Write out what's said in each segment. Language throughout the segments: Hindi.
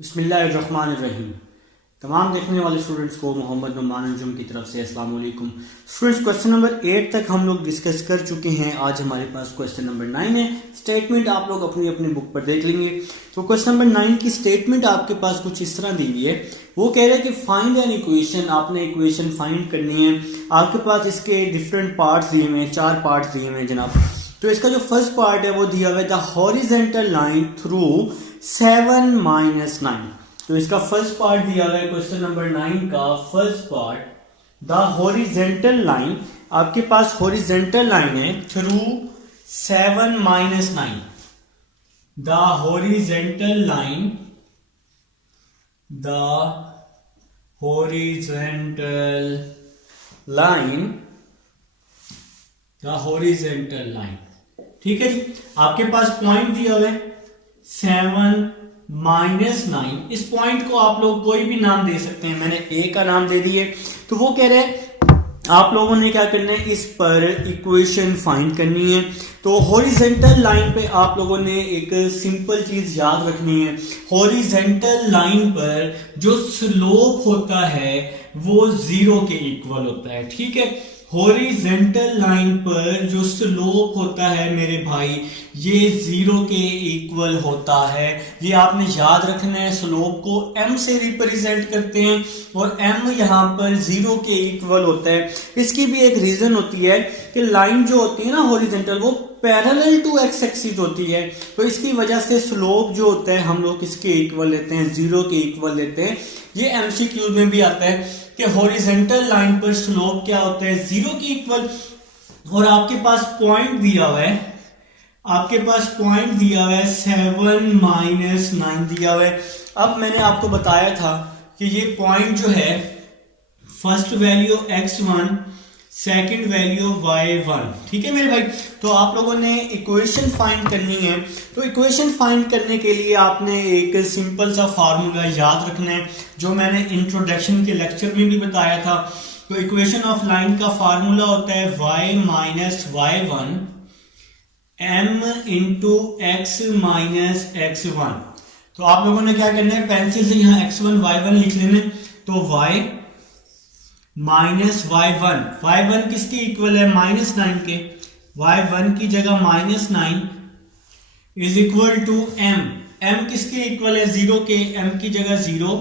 बिस्मिल्लाहिर्रहमानिर्रहीम। तमाम देखने वाले स्टूडेंट्स को मोहम्मद नुमान अंजुम की तरफ से अस्सलाम वालेकुम। स्टूडेंट्स, क्वेश्चन नंबर 8 तक हम लोग डिस्कस कर चुके हैं। आज हमारे पास क्वेश्चन नंबर 9 है। स्टेटमेंट आप लोग अपनी अपनी बुक पर देख लेंगे। तो क्वेश्चन नंबर 9 की स्टेटमेंट आपके पास कुछ इस तरह दी हुई है। वो कह रहे हैं कि फाइंड एन इक्वेशन। आपने इक्वेशन फाइंड करनी है। आपके पास इसके डिफरेंट पार्ट्स दिए हुए हैं, 4 पार्ट्स दिए हुए हैं जनाब। तो इसका जो फर्स्ट पार्ट है वो दिया हुआ है द हॉरिजेंटल लाइन थ्रू 7 - 9। तो इसका फर्स्ट पार्ट दिया हुआ है क्वेश्चन नंबर 9 का first part, the horizontal line. आपके पास हॉरिजेंटल लाइन है through 7 - 9। The horizontal line, the horizontal line, the horizontal line. ठीक है जी। आपके पास पॉइंट दिया हुआ है 7 - 9। इस पॉइंट को आप लोग कोई भी नाम दे सकते हैं। मैंने ए का नाम दे दिए। तो वो कह रहे हैं आप लोगों ने क्या करना है, इस पर इक्वेशन फाइंड करनी है। तो हॉरिजेंटल लाइन पे आप लोगों ने एक सिंपल चीज याद रखनी है। हॉरिजेंटल लाइन पर जो स्लोप होता है वो 0 के इक्वल होता है। ठीक है। हॉरिजेंटल लाइन पर जो स्लोप होता है मेरे भाई, ये 0 के इक्वल होता है। ये आपने याद रखना है। स्लोप को m से रिप्रेजेंट करते हैं और m यहां पर 0 के इक्वल होता है। इसकी भी एक रीजन होती है कि लाइन जो होती है ना हॉरिजेंटल, वो पैरेलल टू एक्स एक्सिस होती है। तो इसकी वजह से स्लोप जो होता है हम लोग इसके इक्वल लेते हैं, 0 के इक्वल लेते हैं। ये एमसीक्यू में भी आता है कि हॉरिजेंटल लाइन पर स्लोप क्या होता है, 0 के इक्वल। और आपके पास पॉइंट दिया हुआ है, आपके पास पॉइंट दिया हुआ है 7 - 9 दिया हुआ है। अब मैंने आपको बताया था कि ये पॉइंट जो है, first value x1, second value y1। ठीक है मेरे भाई। तो आप लोगों ने इक्वेशन फाइंड करनी है। तो इक्वेशन फाइंड करने के लिए आपने एक सिंपल सा फार्मूला याद रखना है, जो मैंने इंट्रोडक्शन के लेक्चर में भी बताया था। तो इक्वेशन ऑफ लाइन का फार्मूला होता है y - y1 m × x - x1। तो आप लोगों ने क्या करना है, पेंसिल से यहां x1 y1 लिख लेना। तो y -y1 किसके इक्वल है, -9 के। y1 की जगह -9 इज इक्वल टू m किसके इक्वल है, 0 के। m की जगह 0,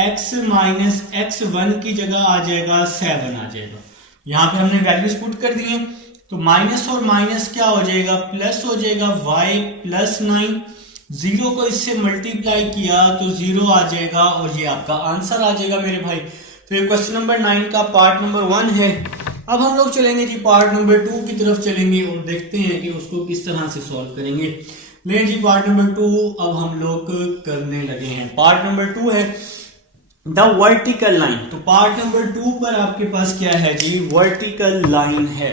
x - x1 की जगह आ जाएगा 7 आ जाएगा। यहां पे हमने वैल्यूज पुट कर दिए। तो माइनस और माइनस क्या हो जाएगा, प्लस हो जाएगा। y + 9, 0 को इससे मल्टीप्लाई किया तो 0 आ जाएगा और ये आपका आंसर आ जाएगा मेरे भाई। तो ये क्वेश्चन नंबर 9 का पार्ट नंबर 1 है। अब हम लोग चलेंगे जी पार्ट नंबर 2 की तरफ चलेंगे और देखते हैं कि उसको किस तरह से सॉल्व करेंगे। ले जी पार्ट नंबर 2 अब हम लोग करने लगे हैं। पार्ट नंबर 2 है द वर्टिकल लाइन। तो पार्ट नंबर 2 पर आपके पास क्या है जी, वर्टिकल लाइन है।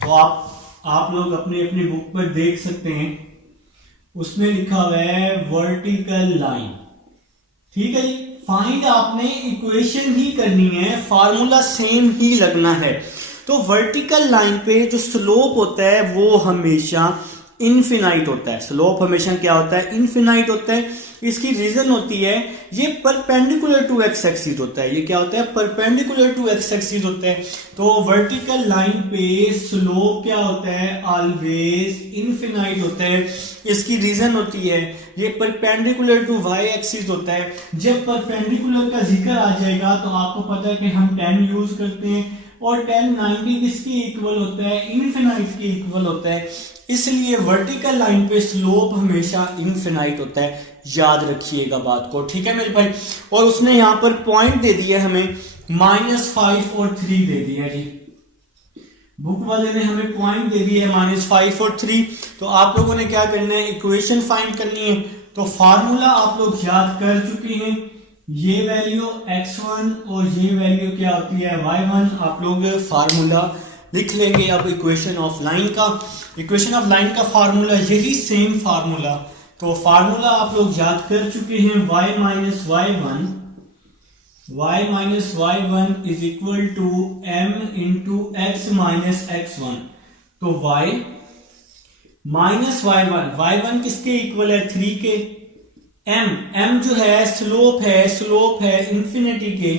तो आप लोग अपने अपनी बुक पर देख सकते हैं, उसमें लिखा हुआ है वर्टिकल लाइन। ठीक है जी। फाइंड आपने इक्वेशन ही करनी है, फार्मूला सेम ही लगना है। तो वर्टिकल लाइन पे जो स्लोप होता है वो हमेशा इनफिनाइट होता है। स्लोप हमेशा क्या होता है, इनफिनाइट होता है। इसकी रीजन होती है ये परपेंडिकुलर टू एक्स एक्सिस होता है। ये क्या होता है, परपेंडिकुलर टू एक्स एक्सिस होता है। तो वर्टिकल लाइन पे स्लोप क्या होता है, ऑलवेज इनफिनाइट होता है। इसकी रीजन होती है ये परपेंडिकुलर टू वाई एक्सिस होता है। जब परपेंडिकुलर का जिक्र आ जाएगा तो आपको पता है कि हम 10 यूज करते हैं और 10 90 किसके इक्वल होता है, इनफिनाइट के इक्वल होता है। इसलिए वर्टिकल लाइन पे स्लोप हमेशा इनफिनाइट होता है। याद रखिएगा बात को। ठीक है मेरे भाई। और उसने यहां पर पॉइंट दे दिया हमें -5 और 3 दे दिया जी। बुक वाले ने हमें पॉइंट दे दिया है -5 और 3। तो आप लोगों ने क्या करना है, इक्वेशन फाइंड करनी है। तो फार्मूला आप लोग याद कर चुके हैं। ये वैल्यू x1 और ये वैल्यू क्या होती है, y1। आप लोग फार्मूला लिख लेंगे। अब इक्वेशन ऑफ लाइन का, इक्वेशन ऑफ लाइन का फार्मूला यही सेम फार्मूला। तो फार्मूला आप लोग याद कर चुके हैं, y - y1 is equal to m × x - x1। तो y - y1 किसके इक्वल है, 3 के। m जो है स्लोप है इंफिनिटी के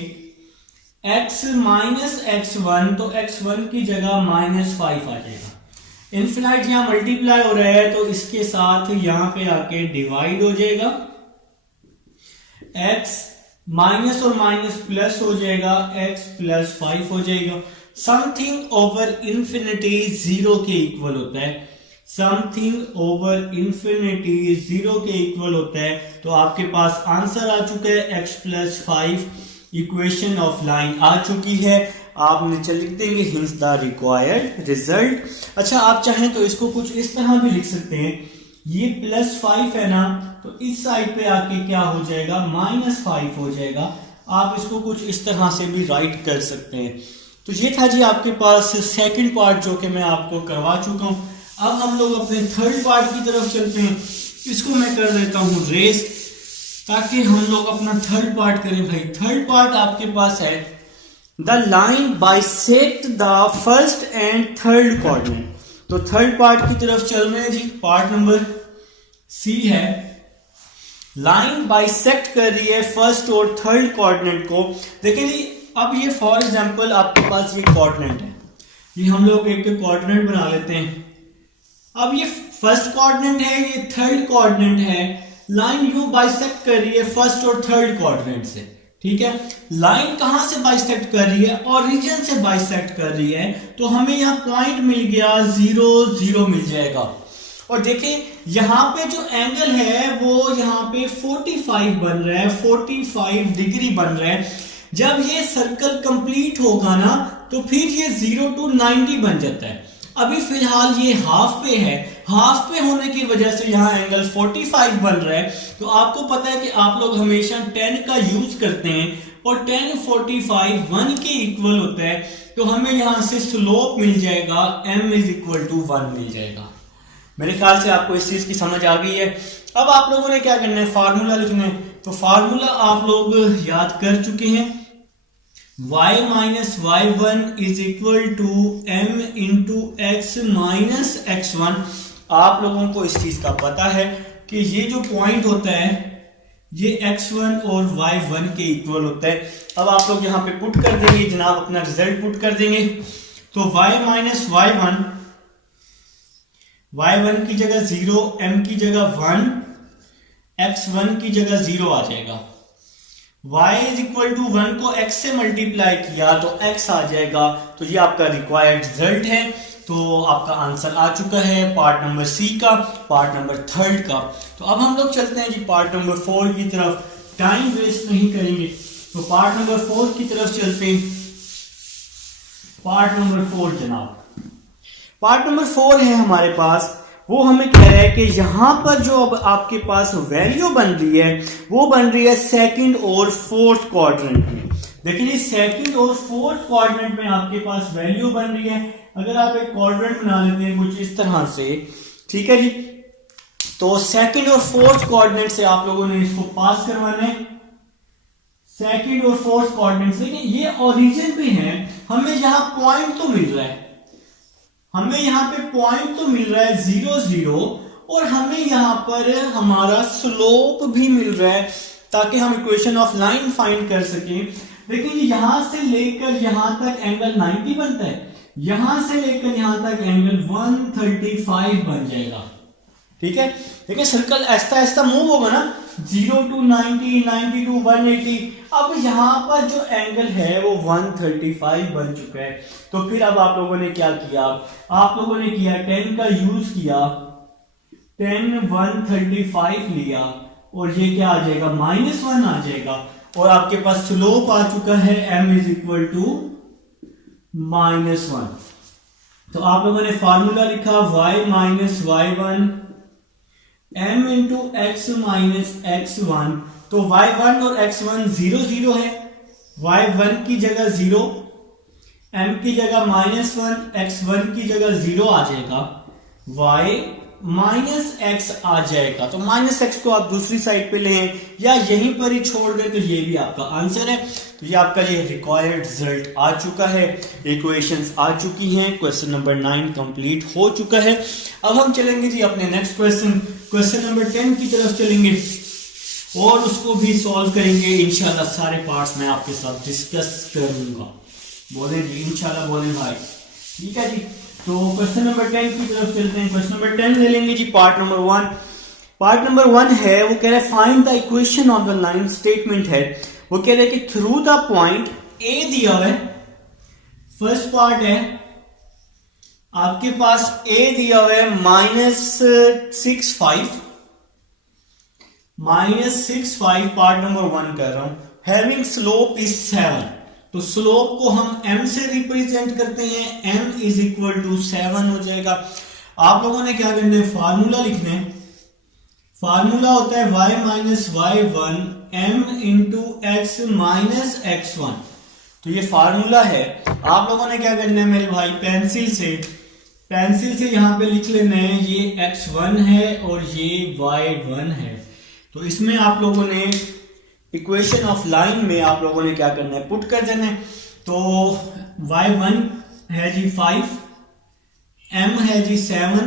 x माइनस x1, तो x1 की जगह -5 आ जाएगा। इनफिनाइट यहां मल्टीप्लाई हो रहा है तो इसके साथ यहां पे आके डिवाइड हो जाएगा, x माइनस और माइनस प्लस हो जाएगा, x प्लस 5 हो जाएगा। समथिंग ओवर इंफिनिटी 0 के इक्वल होता है, समथिंग ओवर इंफिनिटी 0 के इक्वल होता है। तो आपके पास आंसर आ चुका है x plus 5, equation of line आ चुकी है। आप नीचे लिख देंगे हिंस द रिक्वायर्ड रिजल्ट। अच्छा, आप चाहें तो इसको कुछ इस तरह भी लिख सकते हैं, ये +5 है ना, तो इस साइड पे आके क्या हो जाएगा, -5 हो जाएगा। आप इसको कुछ इस तरह से भी राइट कर सकते हैं। तो ये था जी आपके पास सेकंड पार्ट जो कि मैं आपको करवा चुका हूं। अब हम लोग अपने थर्ड पार्ट की तरफ चलते हैं। इसको मैं कर देता हूं रेस, ताकि हम लोग अपना थर्ड पार्ट करें। भाई थर्ड पार्ट आपके पास है the line bisect the first and third coordinate. तो थर्ड पार्ट की तरफ चल रहे हैं जी। पार्ट नंबर सी है, लाइन बाइसेक्ट कर रही है फर्स्ट और थर्ड कोऑर्डिनेट को। देखिए जी, अब ये फॉर एग्जांपल आपके पास ये कोऑर्डिनेट है, ये हम लोग एक कोऑर्डिनेट बना लेते हैं। अब ये फर्स्ट कोऑर्डिनेट है, ये थर्ड कोऑर्डिनेट है। लाइन यू बाइसेक्ट कर रही है फर्स्ट और थर्ड कोऑर्डिनेट से, ठीक है। लाइन कहां से बाइसेक्ट कर रही है, ओरिजिन से बाइसेक्ट कर रही है। तो हमें यहां पॉइंट मिल गया 0 0 मिल जाएगा। और देखें यहां पे जो एंगल है वो यहां पे 45 बन रहा है, 45 डिग्री बन रहा है। जब ये सर्कल कंप्लीट होगा ना तो फिर ये 0 to 90 बन जाता है। अभी फिलहाल ये हाफ पे है, हाफ पे होने की वजह से यहां एंगल 45 बन रहा है। तो आपको पता है कि आप लोग हमेशा 10 का यूज करते हैं और 10 45 1 के इक्वल होता है। तो हमें यहां से स्लोप मिल जाएगा m इज इक्वल टू 1 मिल जाएगा। मेरे ख्याल से आपको इस चीज की समझ आ गई है। अब आप लोगों ने क्या करना है, फार्मूला लिखना है। तो फार्मूला आप लोग याद कर चुके हैं, y minus y1 is equal to m into x minus x1। आप लोगों को इस चीज का पता है कि ये जो पॉइंट होता है ये x1 और y1 के इक्वल होता है। अब आप लोग यहां पे पुट कर देंगे जनाब, अपना रिजल्ट पुट कर देंगे। तो y माइनस y1 की जगह 0, m की जगह 1, x1 की जगह 0 आ जाएगा। y इज इक्वल टू 1 को x से मल्टीप्लाई किया तो x आ जाएगा। तो ये आपका रिक्वायर्ड रिजल्ट है। तो आपका आंसर आ चुका है पार्ट नंबर सी का, पार्ट नंबर थर्ड का। तो अब हम लोग चलते हैं जी पार्ट नंबर 4 की तरफ, टाइम वेस्ट नहीं करेंगे। तो पार्ट नंबर 4 की तरफ चलते हैं। पार्ट नंबर 4 जनाब, पार्ट नंबर 4 है हमारे पास। वो हमें कह रहा है कि यहां पर जो अब आपके पास वैल्यू बन रही है वो बन रही है सेकंड और फोर्थ क्वाड्रेंट में। देखिए सेकंड और फोर्थ क्वाड्रेंट में आपके पास वैल्यू बन रही है। अगर आप एक क्वाड्रेंट बना लेते हैं कुछ इस तरह से, ठीक है जी, तो सेकंड और फोर्थ क्वाड्रेंट से आप लोगों ने इसको पास करवाना है। सेकंड और फोर्थ क्वाड्रेंट से ये ओरिजिन पे है, हमें यहां पॉइंट तो मिल रहा है, हमें यहां पे पॉइंट तो मिल रहा है 0 0, और हमें यहां पर हमारा स्लोप भी मिल रहा है ताकि हम इक्वेशन ऑफ लाइन फाइंड कर सकें। देखिए यहां से लेकर यहां तक एंगल 90 बनता है, यहां से लेकर यहां तक एंगल 135 बन जाएगा। ठीक है, देखिए सर्कल ऐसा ऐसा मूव होगा ना, 0 to 90, 90 to 180। अब यहां पर जो एंगल है वो 135 बन चुका है। तो फिर अब आप लोगों ने क्या किया, आप लोगों ने किया 10 का यूज किया, 10 135 लिया और ये क्या आ जाएगा, -1 आ जाएगा। और आपके पास स्लोप आ चुका है m इज इक्वल टू -1। तो आप लोगों ने फॉर्मूला लिखा y minus y1 m into x minus x1। तो y1 और x1 0 0 है, y1 की जगह 0, m की जगह -1, x1 की जगह 0 आ जाएगा, y माइनस x आ जाएगा। तो -x को आप दूसरी साइड पे लें या यहीं पर ही छोड़ दें तो ये भी आपका आंसर है। तो ये आपका ये रिक्वायर्ड रिजल्ट आ चुका है, इक्वेशंस आ चुकी हैं, क्वेश्चन नंबर 9 कंप्लीट हो चुका है। अब हम चलेंगे जी अपने नेक्स्ट क्वेश्चन, क्वेश्चन नंबर 10 की तरफ चलेंगे। और उसको भी सॉल्व करेंगे इंशाल्लाह। सारे पार्ट्स मैं आपके साथ डिस्कस करूंगा। बोले जी इंशाल्लाह, बोले भाई, ठीक है जी। तो क्वेश्चन नंबर 10 की तरफ चलते हैं। क्वेश्चन नंबर 10 ले लेंगे जी, पार्ट नंबर 1। पार्ट नंबर 1 है, वो कह रहा है find the equation on the line. Statement है, वो कह रहे हैं कि थ्रू द पॉइंट ए दिया हुआ है। फर्स्ट पार्ट है आपके पास ए दिया हुआ है -6 -6 पार्ट नंबर 1 कर रहा हूं। हैविंग स्लोप इज 7, तो स्लोप को हम m से रिप्रेजेंट करते हैं। m इज इक्वल टू 7 हो जाएगा। आप लोगों ने क्या करना है, फार्मूला लिखना है। फार्मूला होता है y minus y1 m into x minus x1। तो ये फार्मूला है। आप लोगों ने क्या करना है मेरे भाई, पेंसिल से यहां पे लिख लेना है, ये x1 है और ये y1 है। तो इसमें आप लोगों ने इक्वेशन ऑफ लाइन में आप लोगों ने क्या करना है, पुट कर देना है। तो y1 है जी 5, m है जी 7,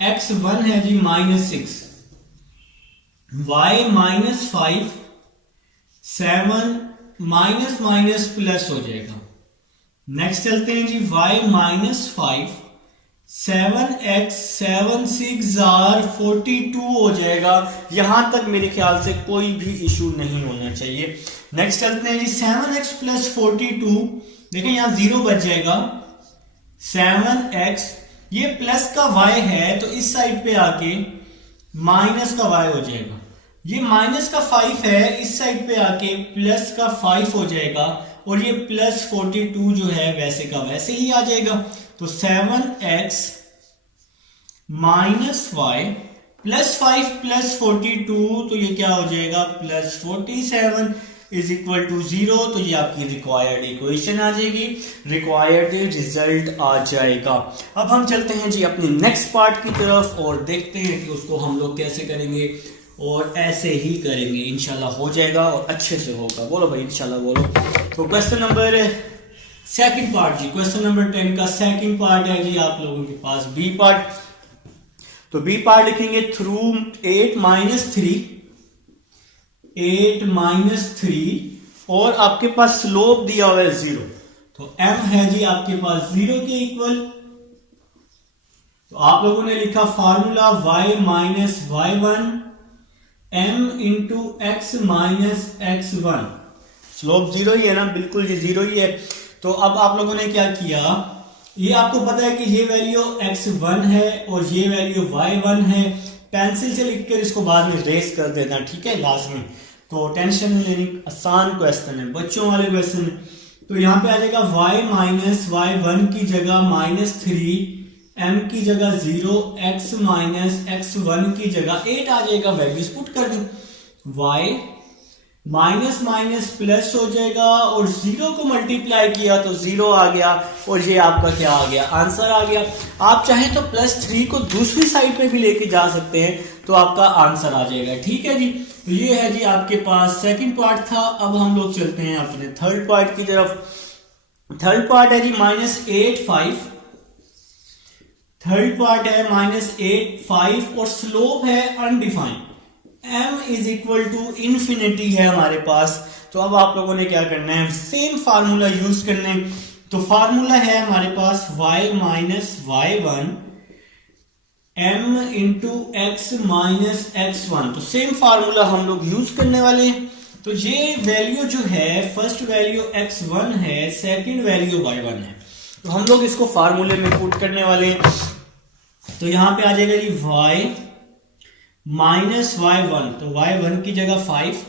x1 है जी -6। y minus 5 7 minus minus plus हो जाएगा। नेक्स्ट चलते हैं जी, y माइनस 5 7x 7 6 42 हो जाएगा। यहां तक मेरे ख्याल से कोई भी इशू नहीं होना चाहिए। नेक्स्ट चलते हैं जी, 7x प्लस 42, देखिए यहां 0 बच जाएगा। 7x, ये प्लस का y है तो इस साइड पे आके माइनस का y हो जाएगा। ये माइनस का 5 है, इस साइड पे आके प्लस का 5 हो जाएगा। और ये प्लस 42 जो है वैसे का वैसे ही आ जाएगा। तो 7x minus y plus 5 plus 42, तो ये क्या हो जाएगा, प्लस 47 इज इक्वल टू 0। तो ये आपकी रिक्वायर्ड इक्वेशन आ जाएगी, रिक्वायर्ड रिजल्ट आ जाएगा। अब हम चलते हैं जी अपने नेक्स्ट पार्ट की तरफ और देखते हैं कि उसको हम लोग कैसे करेंगे। और ऐसे ही करेंगे इंशाल्लाह, हो जाएगा और अच्छे से होगा। बोलो भाई इंशाल्लाह बोलो। तो क्वेश्चन नंबर सेकंड पार्ट जी, क्वेश्चन नंबर 10 का सेकंड पार्ट है जी आप लोगों के पास बी पार्ट। तो बी पार्ट लिखेंगे, थ्रू 8 माइनस 3 और आपके पास स्लोप दिया हुआ है 0। तो m है जी आपके पास 0 के इक्वल। तो आप लोगों ने लिखा formula y minus y1 m into x minus x1। Slope 0 ही है ना, बिल्कुल जी 0 ही है। तो अब आप लोगों ने क्या किया, ये आपको पता है कि ये वैल्यू x1 है और ये वैल्यू y1 है। पेंसिल से लिखकर इसको बाद में रेस कर देना, ठीक है, लाजमी। तो टेंशन नहीं लेनी, आसान क्वेश्चन है, बच्चों वाले क्वेश्चन है। तो यहाँ पे आ जाएगा y माइनस y1 की जगह -3, m की जगह 0, x माइनस x1 की जगह 8 आ जाएगा। वैल्यूज पुट कर दें, y माइनस माइनस प्लस हो जाएगा और 0 को मल्टीप्लाई किया तो 0 आ गया और ये आपका क्या आ गया, आंसर आ गया। आप चाहें तो +3 को दूसरी साइड पे भी लेके जा सकते हैं तो आपका आंसर आ जाएगा, ठीक है जी। तो ये है जी आपके पास सेकंड पार्ट था। अब हम लोग चलते हैं अपने थर्ड पार्ट की तरफ। थर्ड पार्ट है जी -8 5। थर्ड पार्ट है -8 5 और स्लोप है undefined. m is equal to infinity है हमारे पास। तो अब आप लोगों ने क्या करना है, सेम फार्मूला यूज करना है। तो फार्मूला है हमारे पास y minus y1 m into x minus x1। तो सेम फार्मूला हम लोग यूज करने वाले हैं। तो ये वैल्यू जो है, फर्स्ट वैल्यू x1 है, सेकंड वैल्यू y1 है। तो हम लोग इसको फार्मूले में पुट करने वाले हैं। तो यहां पे आ जाएगा जी y माइनस y1, तो y1 की जगह 5,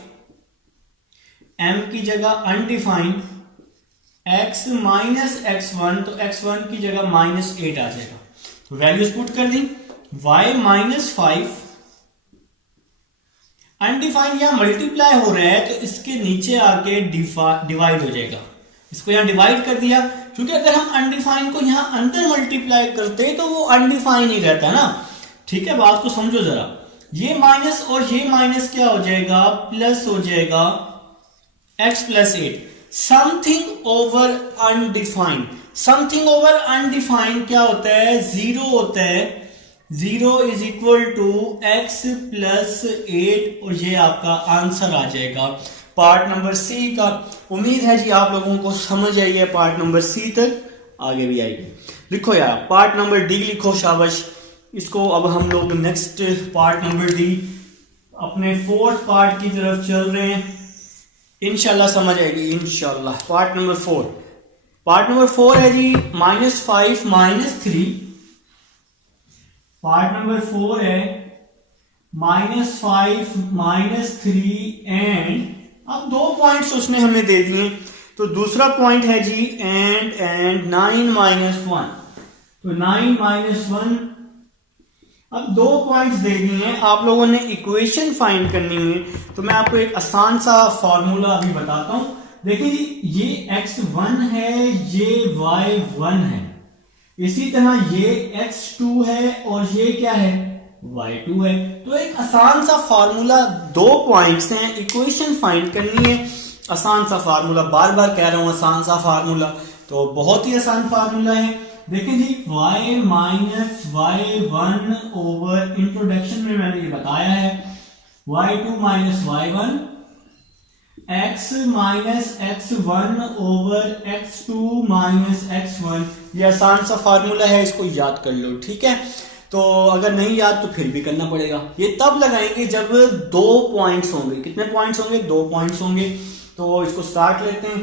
m की जगह अनडिफाइंड, x माइनस x1, तो x1 की जगह -8 आ जाएगा। तो वैल्यूज पुट कर दी, y माइनस 5 अनडिफाइंड यहां मल्टीप्लाई हो रहा है तो इसके नीचे आके डिवाइड हो जाएगा। इसको यहां डिवाइड कर दिया, क्योंकि अगर हम अनडिफाइंड को यहां अंदर मल्टीप्लाई करते तो वो अनडिफाइंड ही रहता ना, ठीक है। बात को समझो जरा, ये माइनस और ये माइनस क्या हो जाएगा, प्लस हो जाएगा x plus 8। Something over undefined, something over undefined क्या होता है, 0 होता है। 0 is equal to x plus 8 और ये आपका आंसर आ जाएगा पार्ट नंबर सी का। उम्मीद है जी आप लोगों को समझ आई है पार्ट नंबर सी तक, आगे भी आएगी। लिखो यार पार्ट नंबर डी लिखो, शाबाश। इसको अब हम लोग नेक्स्ट पार्ट नंबर डी अपने फोर्थ पार्ट की तरफ चल रहे हैं, इंशाल्लाह समझ आएगी इंशाल्लाह। पार्ट नंबर 4, पार्ट नंबर 4 है जी -5 -3। पार्ट नंबर 4 है -5 -3 एंड अब 2 पॉइंट्स उसने हमें दे दिए। तो दूसरा पॉइंट है जी एंड 9 -1। तो 9 -1, अब 2 पॉइंट्स दे दिए हैं, आप लोगों ने इक्वेशन फाइंड करनी है। तो मैं आपको एक आसान सा फॉर्मूला अभी बताता हूं। देखिए जी, ये x1 है, ये y1 है, इसी तरह ये x2 है और ये क्या है, y2 है। तो एक आसान सा फार्मूला, 2 पॉइंट्स हैं, इक्वेशन फाइंड करनी है। आसान सा फार्मूला, बार बार कह रहा हूं आसान सा फार्मूला, तो बहुत ही आसान फार्मूला है। देखिए जी, y minus y1 over, introduction में मैंने ये बताया है, y2 minus y1, x minus x1 over x2 minus x1। ये आसान सा फार्मूला है, इसको याद कर लो, ठीक है। तो अगर नहीं याद तो फिर भी करना पड़ेगा। ये तब लगाएंगे जब 2 पॉइंट्स होंगे। कितने पॉइंट्स होंगे, 2 पॉइंट्स होंगे। तो इसको स्टार्ट लेते हैं,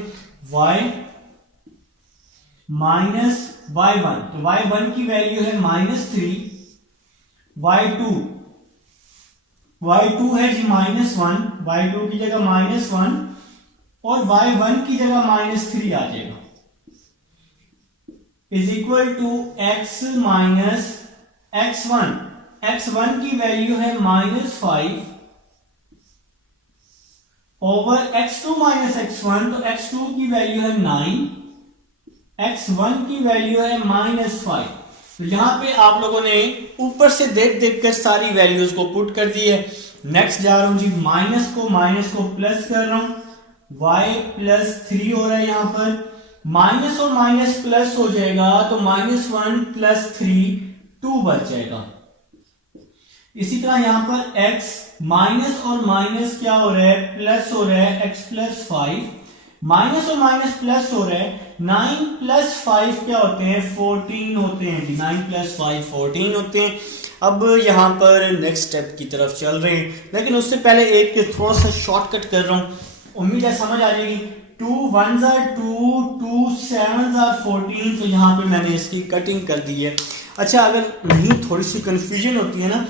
y माइनस y1, तो y1 की वैल्यू है -3, y2 है जी -1, y2 की जगह -1 और y1 की जगह -3 आ जाएगा, is equal to x minus x1। x1 की वैल्यू है -5 ओवर x2 माइनस x1, तो x2 की वैल्यू है 9, x1 की वैल्यू है -5। तो यहां पे आप लोगों ने ऊपर से देख देख कर सारी वैल्यूज को पुट कर दी है। नेक्स्ट जा रहा हूं जी, माइनस को प्लस कर रहा हूं, y प्लस 3 हो रहा है, यहां पर माइनस और माइनस प्लस हो जाएगा, तो -1 प्लस 3 2 बच जाएगा। इसी तरह यहां पर x माइनस और माइनस क्या हो रहा है, प्लस हो रहा है, x प्लस 5, माइनस और माइनस प्लस हो रहा है, 9 प्लस 5 क्या होते हैं, 14 होते हैं जी, 9 प्लस 5 14 होते हैं। अब यहां पर नेक्स्ट स्टेप की तरफ चल रहे हैं, लेकिन उससे पहले एक थोड़ा सा शॉर्टकट कर रहा हूं, उम्मीद है समझ आ जाएगी। 2 1s are 2, 2 7s are 14, तो यहां पे मैंने इसकी कटिंग कर दी है। अच्छा, अगर नहीं थोड़ी सी कंफ्यूजन होती है ना,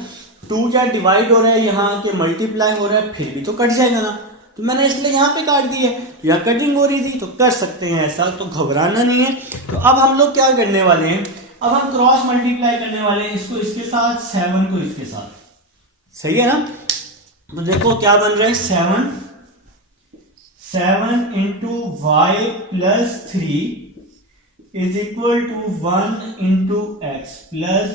2 या डिवाइड हो रहा है यहाँ के मल्टीप्लाई हो रहा है, फिर भी तो कट जाएगा ना, तो मैंने इसलिए यहाँ पे काट दी है, या कटिंग हो रही थी तो कर सकते हैं ऐसा, तो घबराना नहीं है। तो अब हम लोग क्या करने वाले हैं, अब हम क्रॉस मल्टीप्लाई करने वाले हैं, इसको इसके साथ, 7 को इसके साथ, सही है ना। तो देखो क्या बन रहा है, 7 into Y plus 3 is equal to 1 into X plus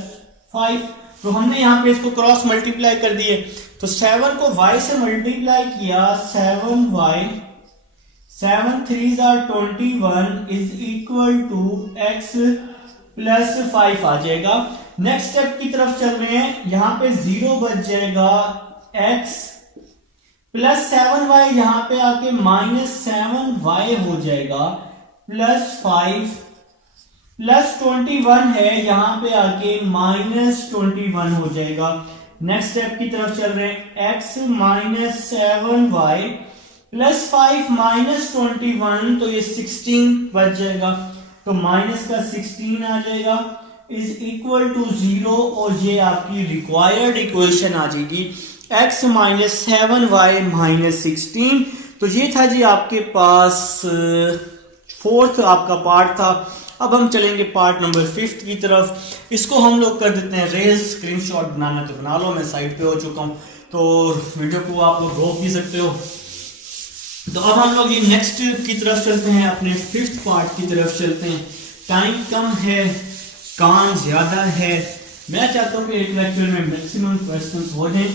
5। तो हमने यहां पे इसको क्रॉस मल्टीप्लाई कर दिए, तो 7 को y से मल्टीप्लाई किया, 7y, 7 3s are 21 is equal to x plus 5 आ जाएगा। नेक्स्ट स्टेप की तरफ चल रहे हैं, यहां पे 0 बच जाएगा, x प्लस 7y, यहां पे आके -7y हो जाएगा, प्लस 5 प्लस 21 है, यहां पे आके -21 हो जाएगा। नेक्स्ट स्टेप की तरफ चल रहे हैं, x minus 7y plus 5 minus 21, तो ये 16 बच जाएगा, तो माइनस का 16 आ जाएगा, इज इक्वल टू 0, और ये आपकी रिक्वायर्ड इक्वेशन आ जाएगी, x माइनस 7y माइनस 16। तो ये था जी आपके पास फोर्थ आपका पार्ट था। अब हम चलेंगे पार्ट नंबर 5 की तरफ। इसको हम लोग कर देते हैं रेस। स्क्रीनशॉट बनाना तो बना लो, मैं साइड पे हो चुका हूं, तो वीडियो को आप लोग रोक भी सकते हो। तो अब हम लोग ये नेक्स्ट की तरफ चलते हैं, अपने 5th पार्ट की तरफ चलते हैं। टाइम कम है, काम ज्यादा है, मैं चाहता हूँ कि एक लेक्चर में मैक्सिमम क्वेश्चंस हो जाएं,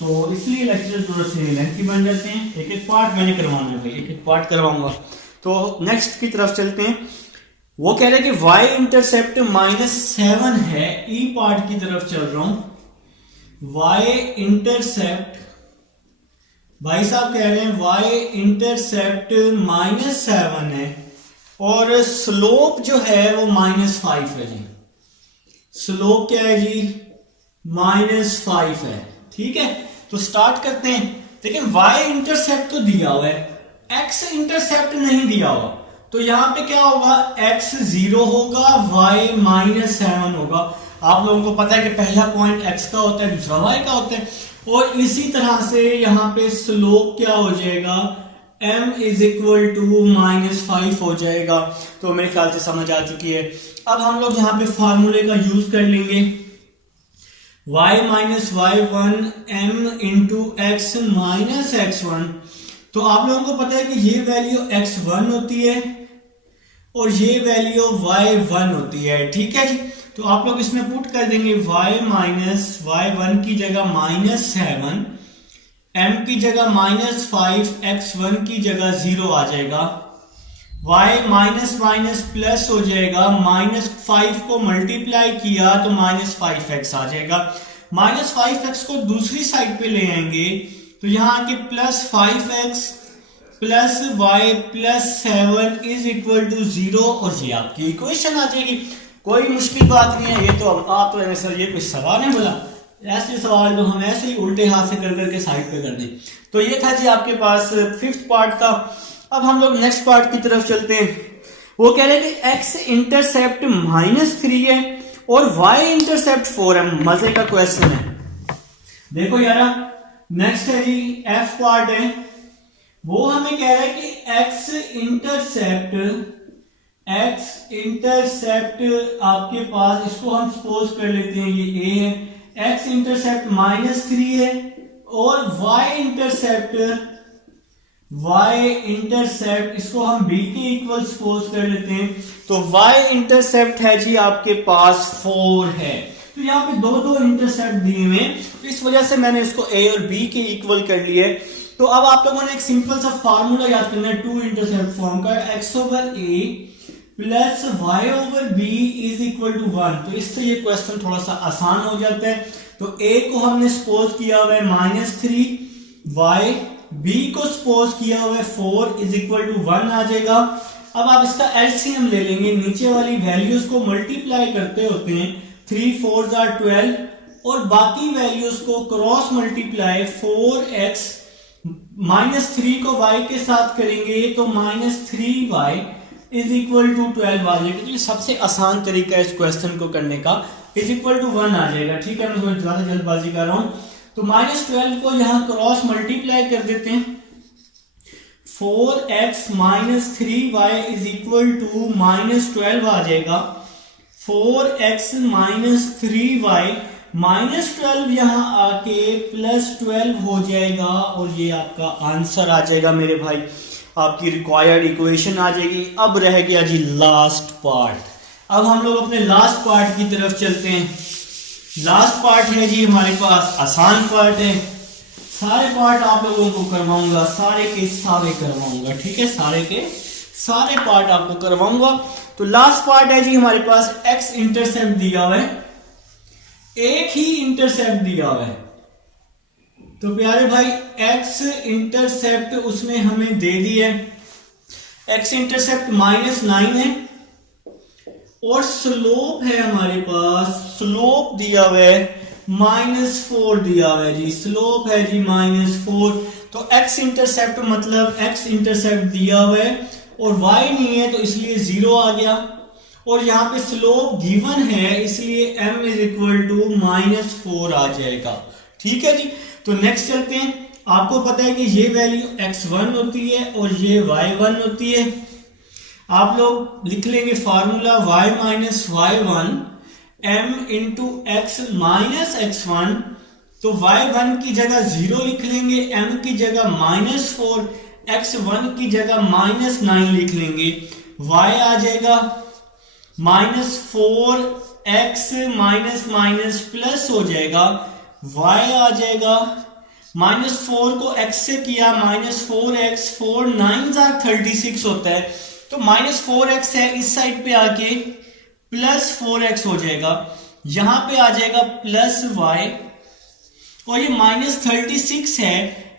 तो इसलिए लेक्चर थोड़े से लेंथी बन जाते हैं। एक एक पार्ट मैंने करवाना है भाई, एक एक पार्ट करवाऊंगा। तो नेक्स्ट की तरफ चलते हैं। वो कह रहे हैं कि y इंटरसेप्ट -7 है, ई पार्ट की तरफ चल रहा हूं। y इंटरसेप्ट, भाई साहब कह रहे हैं y इंटरसेप्ट -7 है और स्लोप जो है वो -5 है जी। स्लोप क्या है जी? -5 है। ठीक है, तो स्टार्ट करते हैं। लेकिन y इंटरसेप्ट तो दिया हुआ है, x इंटरसेप्ट नहीं दिया हुआ, तो यहां पे क्या होगा? x 0 होगा, y -7 होगा। आप लोगों को पता है कि पहला पॉइंट x का होता है, दूसरा y का होता है। और इसी तरह से यहां पे स्लोप क्या हो जाएगा? m = -5 हो जाएगा। तो मेरे ख्याल से समझ आ चुकी है। अब हम लोग यहां पे फार्मूले का यूज कर लेंगे। y - y1 m × x - x1। तो आप लोगों को पता है कि ये वैल्यू x1 होती है और ये वैल्यू y1 होती है। ठीक है जी, तो आप लोग इसमें पुट कर देंगे y - y1 की जगह -7, m की जगह -5, x1 की जगह 0 आ जाएगा। y माइनस माइनस प्लस हो जाएगा, -5 को मल्टीप्लाई किया तो -5x आ जाएगा। -5x को दूसरी साइड पे ले आएंगे तो यहां आके +5x प्लस y प्लस 7 = 0 और ये आपकी इक्वेशन आ जाएगी। कोई मुश्किल बात नहीं है। ये तो आप तो सर ये कोई सवाल है बोला, ऐसे सवाल तो हम ऐसे ही उल्टे हाथ से कर करके साइड पे कर दें। तो ये था जी आपके पास 5th पार्ट था। अब हम लोग नेक्स्ट पार्ट की तरफ चलते हैं। वो कह रहे हैं कि x इंटरसेप्ट -3 है और y इंटरसेप्ट 4 है। मजे का क्वेश्चन है। देखो यार, नेक्स्ट है जी f पार्ट है। वो हमें कह रहा है कि x इंटरसेप्ट आपके पास, इसको हम सपोज कर लेते हैं ये a है, x इंटरसेप्ट -3 है और y इंटरसेप्ट इसको हम b के इक्वल सपोज कर लेते हैं। तो y इंटरसेप्ट है जी आपके पास 4 है। तो यहाँ पे दो इंटरसेप्ट दिए हुए, तो इस वजह से मैंने इसको a और b के इक्वल कर लिए। तो अब आप लोगों ने एक सिंपल सा फार्मूला याद करना है 2 इंटरसेप्ट फॉर्म का, x/a प्लस y/b = 1। तो इससे ये क्वेश्चन थोड़ा सा आसान हो जाता है। तो a को हमने सपोज किया हुआ है -3y, b को सपोज किया हुआ है 4 = 1 आ जाएगा। अब आप इसका एलसीएम ले लेंगे, नीचे वाली वैल्यूज को मल्टीप्लाई करते होते हैं, 3 4 = 12 और बाकी वैल्यूज को क्रॉस मल्टीप्लाई 4x -3 को y के साथ करेंगे तो -3y = 12 आ जाएगा। तो ये सबसे आसान तरीका है इस क्वेश्चन को करने का, =1 आ जाएगा। ठीक है, मैं थोड़ी ज्यादा जल्दबाजी कर रहा हूं। तो -12 को यहां क्रॉस मल्टीप्लाई कर देते हैं, 4x - 3y = -12 आ जाएगा। 4x - 3y -12 यहां आके +12 हो जाएगा और ये आपका आंसर आ जाएगा मेरे भाई, आपकी रिक्वायर्ड इक्वेशन आ जाएगी। अब रह गया जी लास्ट पार्ट। अब हम लोग अपने लास्ट पार्ट की तरफ चलते हैं। लास्ट पार्ट है जी हमारे पास आसान पार्ट है। सारे पार्ट आप लोगों को करवाऊंगा, सारे के सारे करवाऊंगा। ठीक है, सारे के सारे पार्ट आपको करवाऊंगा। तो लास्ट पार्ट है जी हमारे पास x इंटरसेप्ट दिया हुआ है, एक ही इंटरसेप्ट दिया हुआ है। तो प्यारे भाई x इंटरसेप्ट उसने हमें दे दिया है, x इंटरसेप्ट -9 है और स्लोप है हमारे पास, स्लोप दिया हुआ है -4 दिया हुआ है जी, स्लोप है जी -4। तो x इंटरसेप्ट मतलब x इंटरसेप्ट दिया हुआ है और y नहीं है तो इसलिए 0 आ गया और यहाँ पे स्लोप गिवन है इसलिए m = -4 आ जाएगा। ठीक है जी, तो नेक्स्ट चलते हैं। आपको पता है कि ये वैल्यू x1 होती है और ये y1 होती है। आप लोग लिख लेंगे formula y - y1 m × x - x1। तो y1 की जगह 0 लिख लेंगे, m की जगह -4, x1 की जगह -9 लिख लेंगे, y आ जाएगा -4x माइनस प्लस हो जाएगा, y आ जाएगा -4 को x से किया -4x, 4 9 36 होता है तो -4x है, इस साइड पे आके +4x हो जाएगा, यहां पे आ जाएगा +y, और ये -36 है,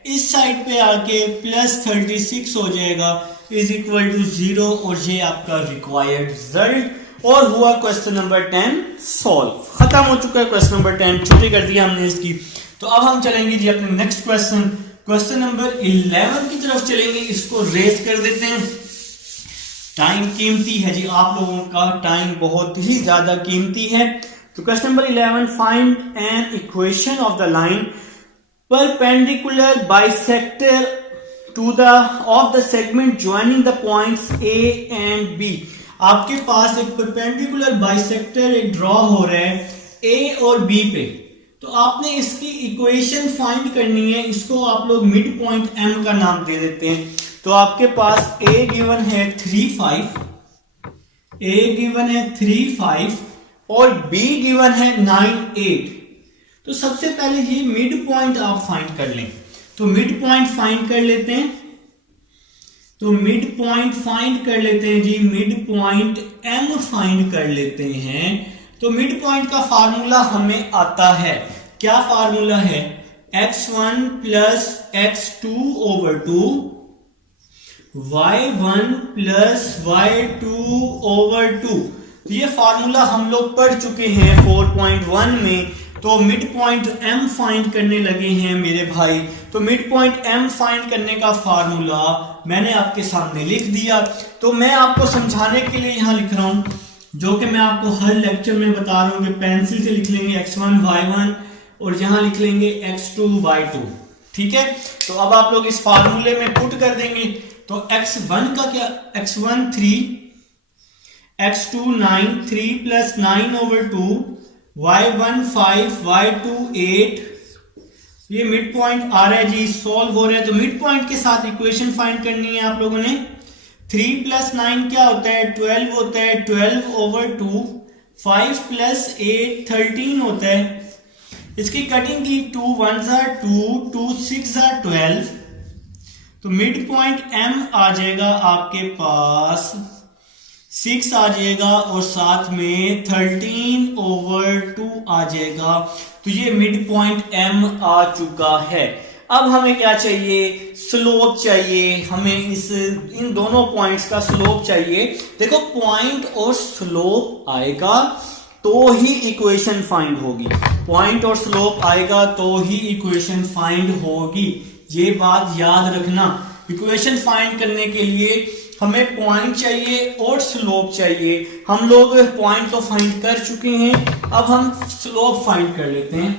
इस साइड पे आके +36 हो जाएगा, इज इक्वल टू 0, और ये आपका रिक्वायर्ड रिजल्ट। और हुआ क्वेश्चन नंबर 10 सॉल्व। खत्म हो चुका है क्वेश्चन नंबर 10, छुट्टी कर दिया हमने इसकी। तो अब हम चलेंगे जी अपने नेक्स्ट क्वेश्चन, क्वेश्चन नंबर 11 की तरफ चलेंगे। इसको रेस कर देते हैं। टाइम कीमती है जी, आप लोगों का टाइम बहुत ही ज्यादा कीमती है। तो question number 11, find an equation of the line perpendicular bisector to the of the segment joining the points A and B. आपके पास एक परपेंडिकुलर बाइसेक्टर एक ड्रॉ हो रहा है ए और बी पे, तो आपने इसकी इक्वेशन फाइंड करनी है। इसको आप लोग मिड पॉइंट एम का नाम दे देते हैं। तो आपके पास ए गिवन है 3, 5, ए गिवन है 3, 5 और बी गिवन है 9, 8। तो सबसे पहले ये मिड पॉइंट आप फाइंड कर लें। तो मिड पॉइंट फाइंड कर लेते हैं। तो मिड पॉइंट फाइंड कर लेते हैं जी, मिड पॉइंट एम फाइंड कर लेते हैं। तो मिड पॉइंट का फार्मूला हमें आता है, क्या फार्मूला है? x1 plus x2 over 2, y1 plus y2 over 2। तो ये फार्मूला हम लोग पढ़ चुके हैं 4.1 में। तो मिड पॉइंट एम फाइंड करने लगे हैं मेरे भाई। तो मिड पॉइंट एम फाइंड करने का फार्मूला मैंने आपके सामने लिख दिया। तो मैं आपको समझाने के लिए यहां लिख रहा हूं, जो कि मैं आपको हर लेक्चर में बता रहा हूं कि पेंसिल से लिख लेंगे x1 y1 और यहां लिख लेंगे x2 y2। ठीक है, तो अब आप लोग इस फार्मूले में पुट कर देंगे। तो x1 का क्या, x1 3, x2 9, 3 plus 9 over 2, y1 5, y2 8। ये मिड पॉइंट आ रहा है जी, सॉल्व हो रहा है। तो मिड पॉइंट के साथ इक्वेशन फाइंड करनी है आप लोगों ने। 3 प्लस 9 क्या होता है? 12 होता है, 12 ओवर 2। 5 प्लस 8 13 होता है। इसकी कटिंग की 2 1s are 2, 2 6s are 12। तो मिड पॉइंट एम आ जाएगा आपके पास 6 आ जाएगा और साथ में 13 ओवर 2 आ जाएगा। तो ये मिड पॉइंट एम आ चुका है। अब हमें क्या चाहिए? स्लोप चाहिए हमें, इन दोनों पॉइंट्स का स्लोप चाहिए। देखो पॉइंट और स्लोप आएगा तो ही इक्वेशन फाइंड होगी, पॉइंट और स्लोप आएगा तो ही इक्वेशन फाइंड होगी। ये बात याद रखना, इक्वेशन फाइंड करने के लिए हमें पॉइंट चाहिए और स्लोप चाहिए। हम लोग पॉइंट तो फाइंड कर चुके हैं, अब हम स्लोप फाइंड कर लेते हैं।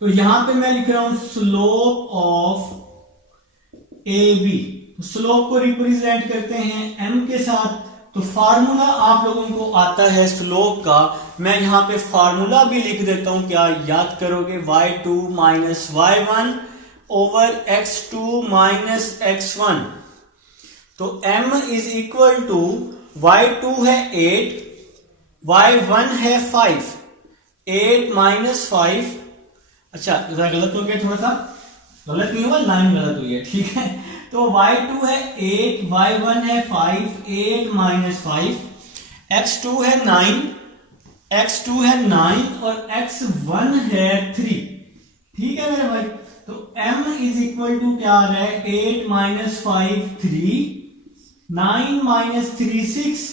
तो यहां पे मैं लिख रहा हूं slope of A B. Slope को रिप्रेजेंट करते हैं एम के साथ। तो फार्मूला आप लोगों को आता है स्लोप का, मैं यहां पे फार्मूला भी लिख देता हूं, क्या याद करोगे? y2 minus y1 over x2 minus x1। तो m is equal to y2 है 8, y1 है 5, 8 माइनस 5। अच्छा गलत हो गया, थोड़ा सा गलत नहीं हुआ, लाइन गलत हुई है, ठीक है। तो y2 है 8, y1 है 5, 8 माइनस 5, x2 है 9, x2 है 9 और x1 है 3। ठीक है मेरे भाई। तो m इज इक्वल टू क्या आ रहा है? 8 माइनस 5 3, 9 माइनस 3 6।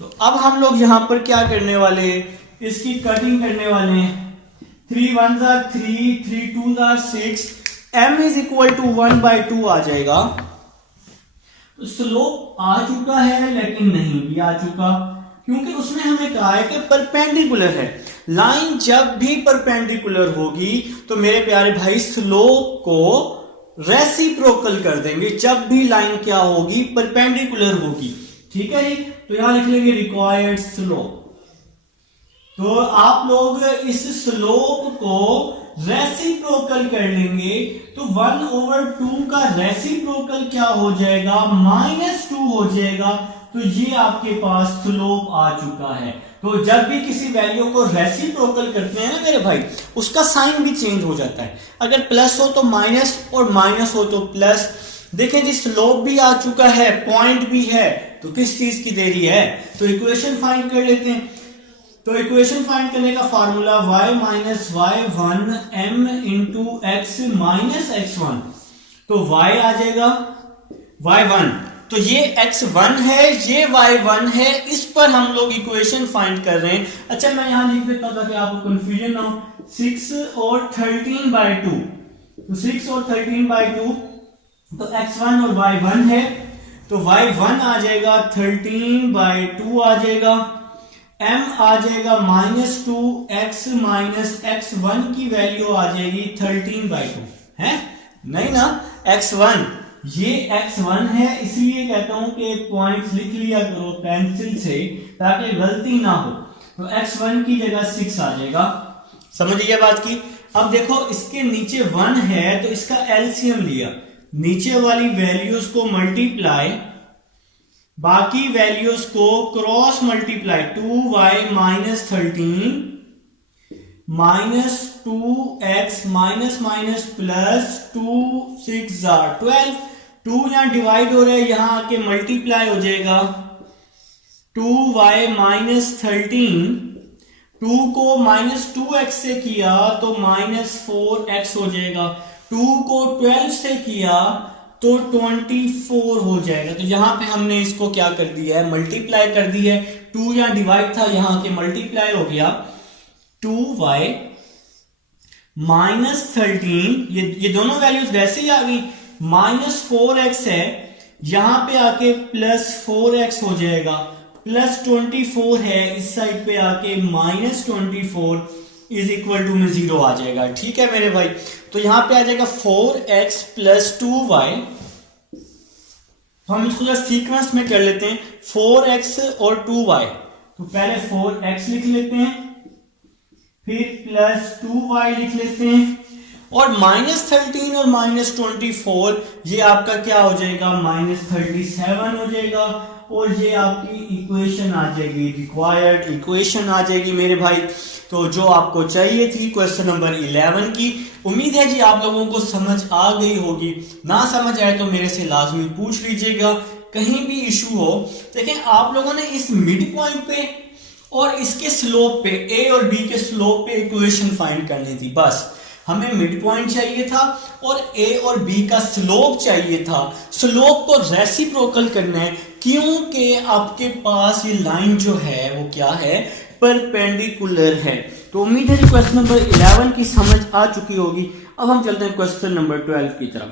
तो अब हम लोग यहां पर क्या करने वाले हैं? इसकी कटिंग करने वाले हैं। 3 1s are 3, 3 2s are 6। m is equal to 1/2 आ जाएगा। तो स्लोप आ चुका है लेकिन नहीं भी आ चुका, क्योंकि उसने हमें कहा है कि परपेंडिकुलर है। लाइन जब भी परपेंडिकुलर होगी तो मेरे प्यारे भाई स्लोप को रेसिप्रोकल कर देंगे, जब भी लाइन क्या होगी? परपेंडिकुलर होगी। ठीक है जी। तो यहां लिख लेंगे रिक्वायर्ड स्लोप। तो आप लोग इस स्लोप को रेसिप्रोकल कर लेंगे। तो 1/2 का रेसिप्रोकल क्या हो जाएगा? -2 हो जाएगा। तो ये आपके पास स्लोप आ चुका है। तो जब भी किसी वैल्यू को रेसिप्रोकल करते हैं ना मेरे भाई, उसका साइन भी चेंज हो जाता है। अगर प्लस हो तो माइनस और माइनस हो तो प्लस। देखें जी स्लोप भी आ चुका है, पॉइंट भी है, तो किस चीज की देरी है, तो इक्वेशन फाइंड कर लेते हैं। तो इक्वेशन फाइंड करने का formula y minus y1 m into x minus x1, तो y आ जाएगा y1, तो ये x1 है, ये y1 है, इस पर हम लोग इक्वेशन फाइंड कर रहे हैं। अच्छा मैं यहां लिख देता हूं ताकि आपको कंफ्यूजन ना हो। 6 और 13/2, तो 6 और 13/2, तो x1 और y1 है, तो y1 आ जाएगा 13/2 आ जाएगा, m आ जाएगा -2x माइनस x1 की वैल्यू आ जाएगी 13/2 है नहीं ना, x1 ये x1 है, इसलिए कहता हूं कि पॉइंट्स लिख लिया करो पेंसिल से ताकि गलती ना हो। तो x1 की जगह 6 आ जाएगा, समझिए बात की। अब देखो इसके नीचे 1 है तो इसका एलसीएम लिया, नीचे वाली वैल्यूज को मल्टीप्लाई, बाकी वैल्यूज को cross multiply, 2y minus 13 minus 2x minus minus plus 2 6 12, 2 यहां डिवाइड हो रहा है, यहां आके मल्टीप्लाई हो जाएगा, 2y माइनस 13, 2 को -2x से किया तो -4x हो जाएगा, 2 को 12 से किया तो 24 हो जाएगा। तो यहां पे हमने इसको क्या कर दिया है, मल्टीप्लाई कर दी है, 2 यहां डिवाइड था, यहां के मल्टीप्लाई हो गया, 2y माइनस 13, ये दोनों वैल्यूज वैसे ही आ गई, -4x है, यहां पे आके +4x हो जाएगा, +24 है, इस साइड पे आके -24 इज इक्वल टू में 0 आ जाएगा। ठीक है मेरे भाई, तो यहां पे आ जाएगा 4x + 2y, तो हम इसको जरा सीक्वेंस में कर लेते हैं, 4x और 2y, तो पहले 4x लिख लेते हैं, फिर +2y लिख लेते हैं, और -13 और -24 ये आपका क्या हो जाएगा, -37 हो जाएगा, और ये आपकी इक्वेशन आ जाएगी, रिक्वायर्ड इक्वेशन आ जाएगी मेरे भाई। तो जो आपको चाहिए थी क्वेश्चन नंबर 11 की, उम्मीद है जी आप लोगों को समझ आ गई होगी, ना समझ आए तो मेरे से लाजमी पूछ लीजिएगा, कहीं भी इशू हो। देखें आप लोगों ने इस मिड पॉइंट पे और इसके स्लोप पे, ए और बी के स्लोप पे इक्वेशन फाइंड करनी थी, बस हमें मिड पॉइंट चाहिए था और ए और बी का स्लोप चाहिए था। स्लोप को रेसिप्रोकल करना है क्योंकि आपके पास ये लाइन जो है वो क्या है, परपेंडिकुलर है। तो उम्मीद है क्वेश्चन नंबर 11 की समझ आ चुकी होगी। अब हम चलते हैं क्वेश्चन नंबर 12 की तरफ।